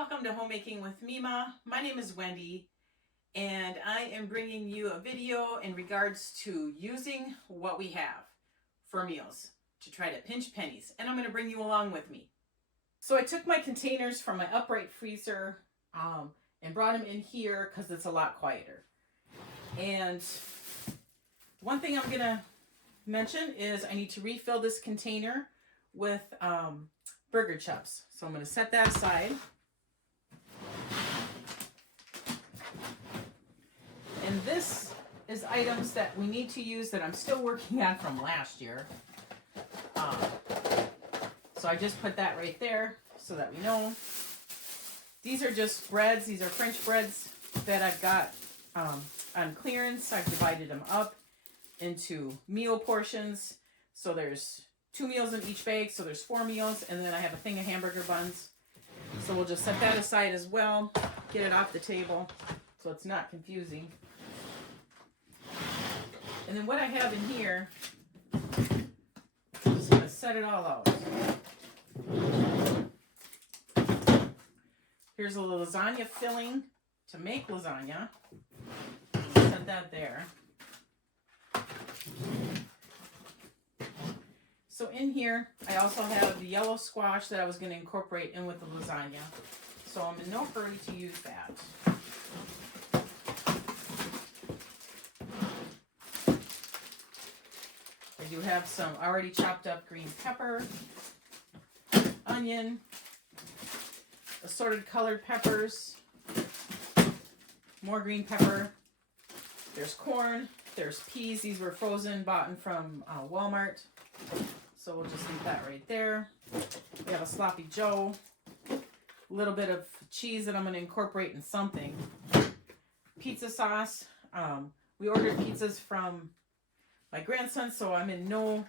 Welcome to Homemaking with Mima. My name is Wendy, and I am bringing you a video in regards to using what we have for meals to try to pinch pennies, and I'm going to bring you along with me. So I took my containers from my upright freezer and brought them in here because it's a lot quieter. And one thing I'm going to mention is I need to refill this container with burger chops. So I'm going to set that aside. And this is items that we need to use that I'm still working on from last year. So I just put that right there so that we know. These are just breads. These are French breads that I've got on clearance. I've divided them up into meal portions. So there's 2 meals in each bag, so there's 4 meals. And then I have a thing of hamburger buns. So we'll just set that aside as well. Get it off the table so it's not confusing. And then what I have in here, I'm just going to set it all out. Here's a lasagna filling to make lasagna. Set that there. So in here, I also have the yellow squash that I was going to incorporate in with the lasagna. So I'm in no hurry to use that. I do have some already chopped up green pepper, onion, assorted colored peppers, more green pepper. There's corn, there's peas. These were frozen, bought from Walmart. So we'll just leave that right there. We have a sloppy joe, a little bit of cheese that I'm going to incorporate in something. Pizza sauce. We ordered pizzas from my grandson, so I'm in no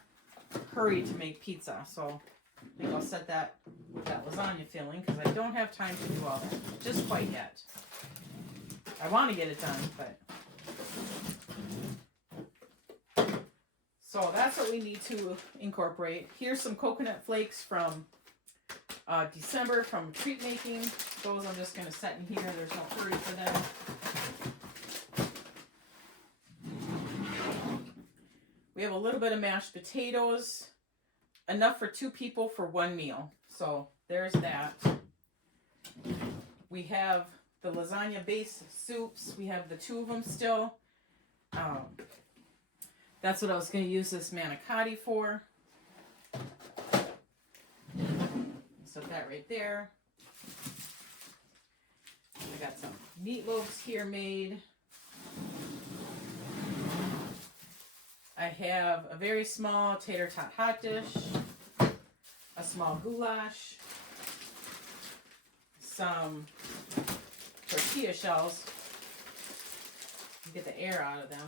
hurry to make pizza. So I think I'll set that with that lasagna filling because I don't have time to do all that just quite yet. I want to get it done, but... So that's what we need to incorporate. Here's some coconut flakes from December from treat making. Those I'm just going to set in here. There's no hurry for them. We have a little bit of mashed potatoes. Enough for 2 people for 1 meal. So there's that. We have the lasagna base soups. We have the 2 of them still. That's what I was going to use this manicotti for. Set that right there. I got some meatloaves here made. I have a very small tater tot hot dish, a small goulash, some tortilla shells. Get the air out of them.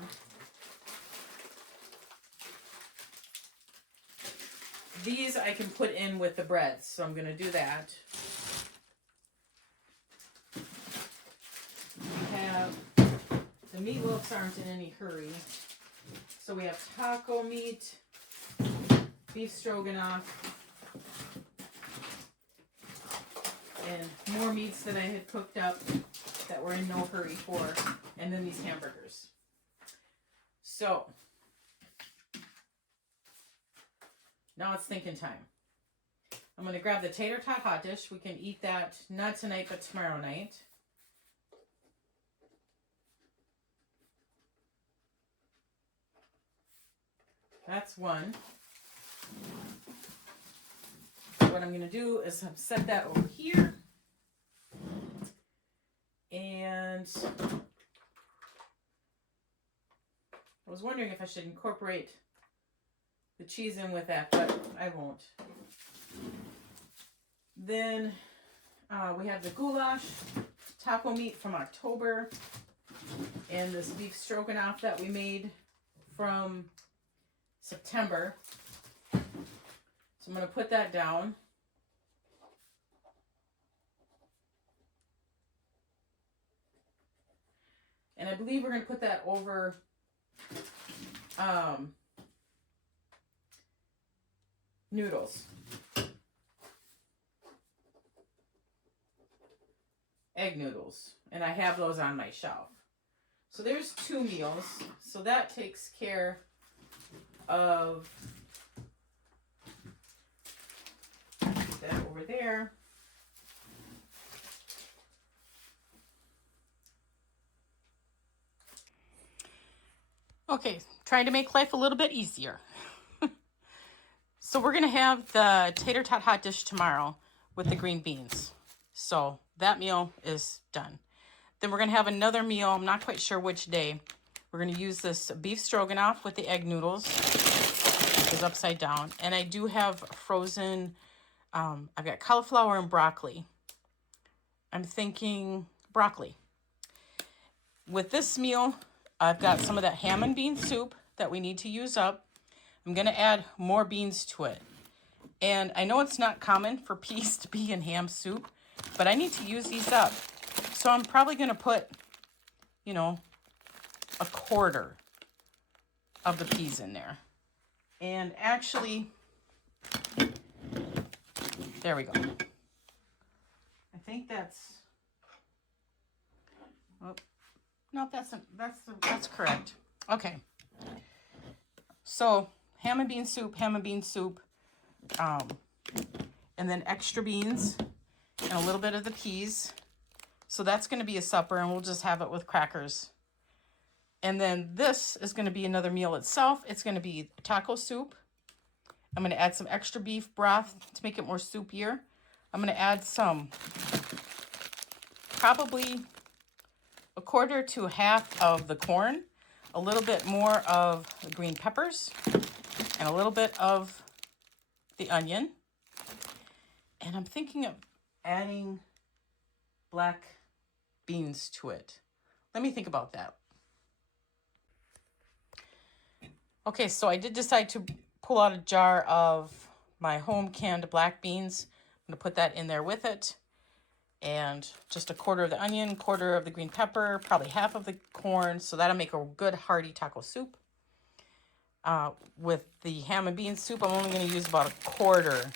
These I can put in with the breads, so I'm going to do that. We have, the meatloaves aren't in any hurry. So we have taco meat, beef stroganoff, and more meats that I had cooked up that we're in no hurry for, and then these hamburgers. So... now it's thinking time. I'm going to grab the tater tot hot dish. We can eat that not tonight, but tomorrow night. That's one. What I'm going to do is set that over here. And I was wondering if I should incorporate the cheese in with that, but I won't. Then we have the goulash, taco meat from October, and this beef stroganoff that we made from September. So I'm going to put that down. And I believe we're going to put that over noodles. egg noodles, and I have those on my shelf. So there's 2 meals. So that takes care of that over there. Okay, trying to make life a little bit easier. So we're going to have the tater tot hot dish tomorrow with the green beans. So that meal is done. Then we're going to have another meal. I'm not quite sure which day. We're going to use this beef stroganoff with the egg noodles. It is upside down. And I do have frozen, I've got cauliflower and broccoli. I'm thinking broccoli. With this meal, I've got some of that ham and bean soup that we need to use up. I'm going to add more beans to it. And I know it's not common for peas to be in ham soup, but I need to use these up. So I'm probably going to put, you know, a quarter of the peas in there. And actually, there we go. I think that's, oh, no, that's correct. Okay. So ham and bean soup, and then extra beans and a little bit of the peas. So that's going to be a supper, and we'll just have it with crackers. And then this is going to be another meal itself. It's going to be taco soup. I'm going to add some extra beef broth to make it more soupier. I'm going to add some, probably a quarter to half of the corn, a little bit more of the green peppers, and a little bit of the onion. And I'm thinking of adding black beans to it. Let me think about that. Okay, so I did decide to pull out a jar of my home canned black beans. I'm going to put that in there with it. And just a quarter of the onion, quarter of the green pepper, probably half of the corn. So that'll make a good hearty taco soup. With the ham and bean soup, I'm only going to use about a quarter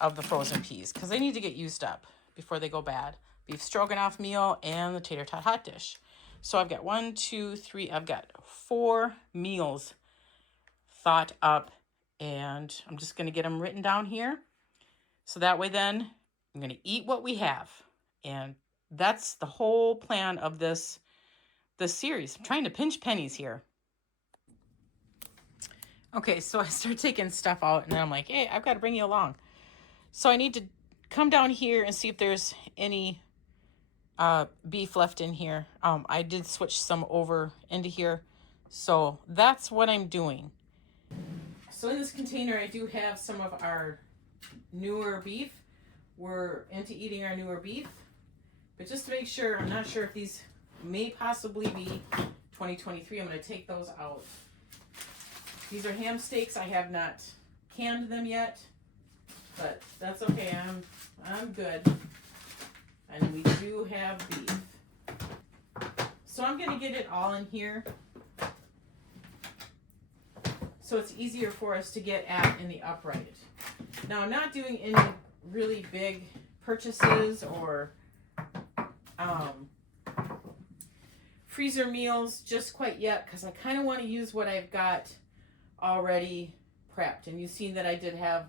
of the frozen peas because they need to get used up before they go bad. Beef stroganoff meal and the tater tot hot dish. So I've got 1, 2, 3, I've got 4 meals thought up, and I'm just going to get them written down here. So that way then I'm going to eat what we have. And that's the whole plan of this series. I'm trying to pinch pennies here. Okay, so I start taking stuff out, and then I'm like, hey, I've got to bring you along. So I need to come down here and see if there's any beef left in here. I did switch some over into here. So that's what I'm doing. So in this container, I do have some of our newer beef. We're into eating our newer beef. But just to make sure, I'm not sure if these may possibly be 2023. I'm going to take those out. These are ham steaks. I have not canned them yet, but that's okay. I'm good. And we do have beef. So I'm going to get it all in here so it's easier for us to get at in the upright. Now I'm not doing any really big purchases or freezer meals just quite yet because I kind of want to use what I've got already prepped. And you've seen that I did have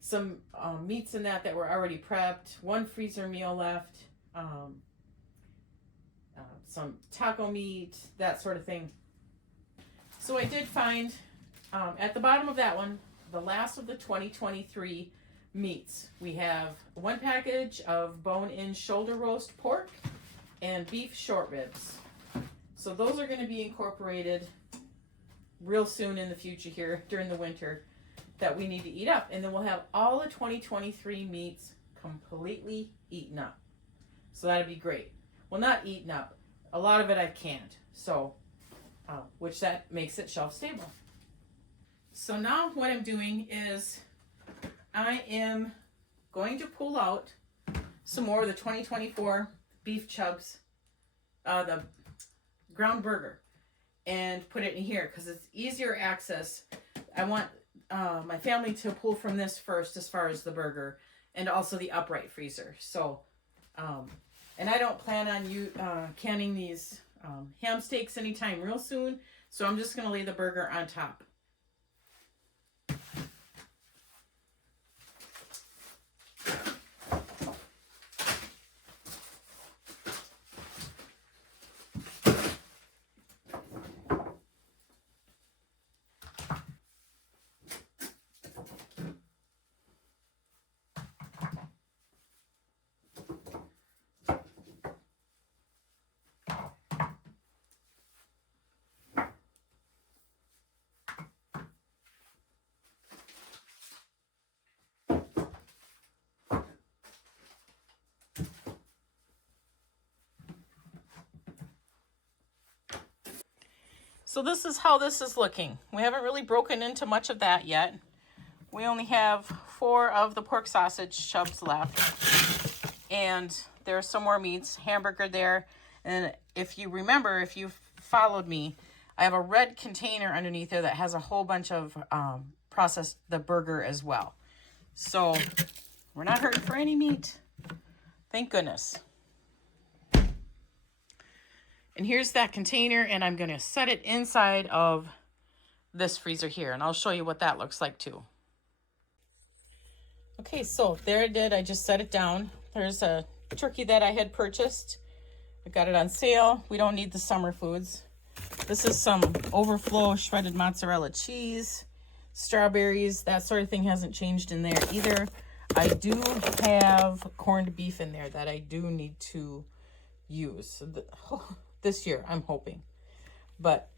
some meats in that were already prepped, 1 freezer meal left, some taco meat, that sort of thing. So I did find at the bottom of that one, the last of the 2023 meats. We have 1 package of bone-in shoulder roast pork and beef short ribs. So those are going to be incorporated real soon in the future here during the winter that we need to eat up. And then we'll have all the 2023 meats completely eaten up. So that'd be great. Well, not eaten up. A lot of it I've canned. So, which that makes it shelf stable. So now what I'm doing is I am going to pull out some more of the 2024 beef chubs, the ground burger, and put it in here because it's easier access. I want my family to pull from this first as far as the burger and also the upright freezer. So And I don't plan on canning these ham steaks anytime real soon. So I'm just going to lay the burger on top. So this is how this is looking. We haven't really broken into much of that yet. We only have 4 of the pork sausage chubs left. And there are some more meats, hamburger there. And if you remember, if you've followed me, I have a red container underneath there that has a whole bunch of processed the burger as well. So we're not hurting for any meat. Thank goodness. And here's that container, and I'm going to set it inside of this freezer here, and I'll show you what that looks like too. Okay, so there it did. I just set it down. There's a turkey that I had purchased. I got it on sale. We don't need the summer foods. This is some overflow shredded mozzarella cheese, strawberries. That sort of thing hasn't changed in there either. I do have corned beef in there that I do need to use this year, I'm hoping. But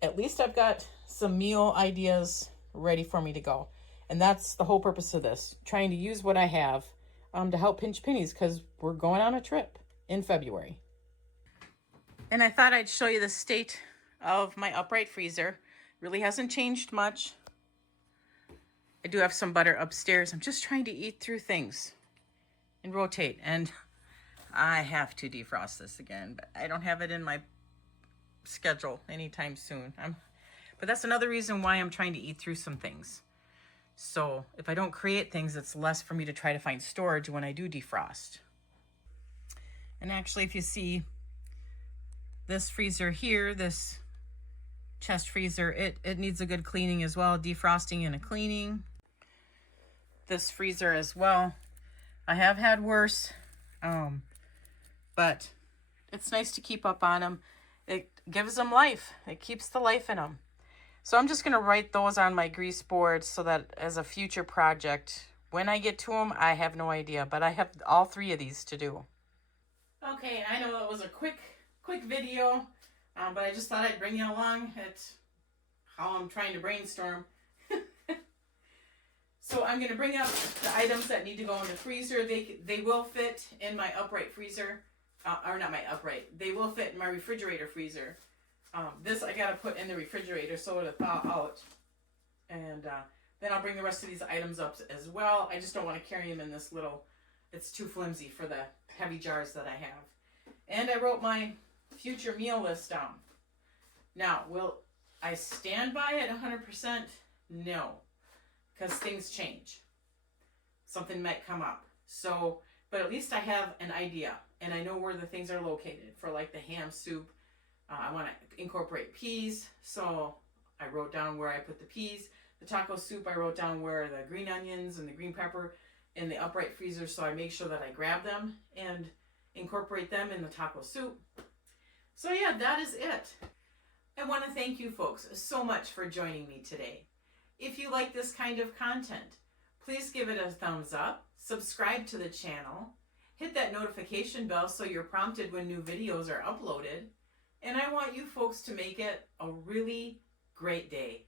at least I've got some meal ideas ready for me to go. And that's the whole purpose of this, trying to use what I have to help pinch pennies, because we're going on a trip in February. And I thought I'd show you the state of my upright freezer. Really hasn't changed much. I do have some butter upstairs. I'm just trying to eat through things and rotate. And I have to defrost this again, but I don't have it in my schedule anytime soon. But that's another reason why I'm trying to eat through some things. So if I don't create things, it's less for me to try to find storage when I do defrost. And actually, if you see this freezer here, this chest freezer, it needs a good cleaning as well, defrosting and a cleaning. This freezer as well, I have had worse, but it's nice to keep up on them. It gives them life. It keeps the life in them. So I'm just going to write those on my grease board so that as a future project, when I get to them, I have no idea. But I have all 3 of these to do. Okay, I know it was a quick video, but I just thought I'd bring you along at how I'm trying to brainstorm. So I'm going to bring up the items that need to go in the freezer. They will fit in my upright freezer. Or not my upright. They will fit in my refrigerator freezer. This I got to put in the refrigerator so it'll thaw out. And then I'll bring the rest of these items up as well. I just don't want to carry them in this little, it's too flimsy for the heavy jars that I have. And I wrote my future meal list down. Now, will I stand by it 100%? No, because things change. Something might come up. So, but at least I have an idea, and I know where the things are located. For like the ham soup, I want to incorporate peas, so I wrote down where I put the peas. The taco soup, I wrote down where the green onions and the green pepper in the upright freezer, so I make sure that I grab them and incorporate them in the taco soup. So yeah, that is it. I want to thank you folks so much for joining me today. If you like this kind of content, please give it a thumbs up, subscribe to the channel, hit that notification bell so you're prompted when new videos are uploaded, and I want you folks to make it a really great day.